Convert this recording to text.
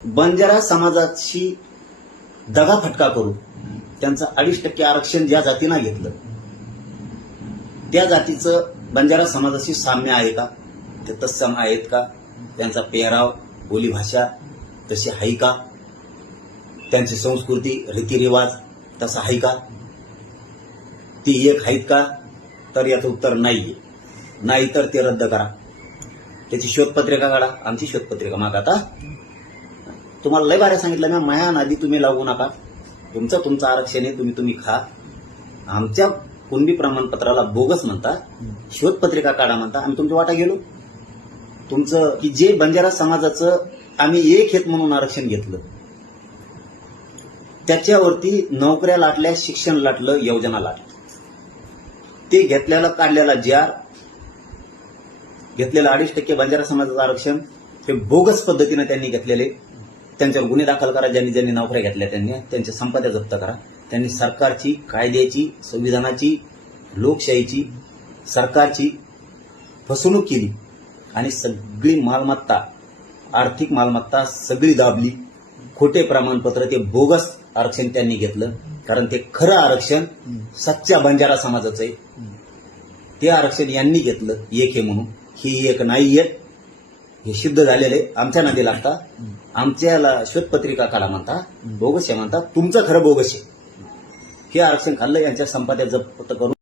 बंजारा समाजाशी दगाफटका करून त्यांचं 2.5% आरक्षण ज्या जातीनं घेतलं त्या जातीचं बंजारा समाजाशी साम्य आहे का? ते तत्सम आहेत का? त्यांचा पेहराव, बोलीभाषा तशी आहे का? त्यांची संस्कृती, रीतिरिवाज तसा आहे का? ती एक आहेत का? तर याचं उत्तर नाहीये. नाही तर ते रद्द करा. त्याची शोधपत्रिका काढा. आमची शोधपत्रिका मागा. आता तुम्हाला लय बारे सांगितलं मी, माया नादी तुम्ही लागू नका. तुमचं आरक्षण आहे, तुम्ही खा. आमच्या कुणबी प्रमाणपत्राला बोगस म्हणता, शोधपत्रिका काढा म्हणता. आम्ही तुमच्या वाटा गेलो. तुमचं की जे बंजारा समाजाचं आम्ही एक हेत म्हणून आरक्षण घेतलं त्याच्यावरती नोकऱ्या लाटल्या, शिक्षण लाटलं, योजना लाटलं. ते घेतलेलं काढलेला जार, घेतलेलं 2.5% बंजारा समाजाचं आरक्षण हे बोगस पद्धतीने त्यांनी घेतलेले. त्यांच्यावर गुन्हे दाखल करा. ज्यांनी नोकऱ्या घेतल्या त्यांच्या संपत्त्या जप्त करा. त्यांनी सरकारची, कायद्याची, संविधानाची, लोकशाहीची, सरकारची फसवणूक केली आणि सगळी मालमत्ता, आर्थिक मालमत्ता सगळी दाबली. खोटे प्रमाणपत्र, ते बोगस आरक्षण त्यांनी घेतलं. कारण ते खरं आरक्षण सच्च्या बंजारा समाजाचं आहे. ते आरक्षण यांनी घेतलं एक हे म्हणून. ही एक नाहीये, हे सिद्ध झालेलं आहे. आमच्या नादी लागता, आमच्याला शोधपत्रिका काढा म्हणता, बोगस आहे म्हणता. तुमचं खरं बोगस आहे. हे आरक्षण खाल्लं, यांच्या संपत्त्या जप्त करून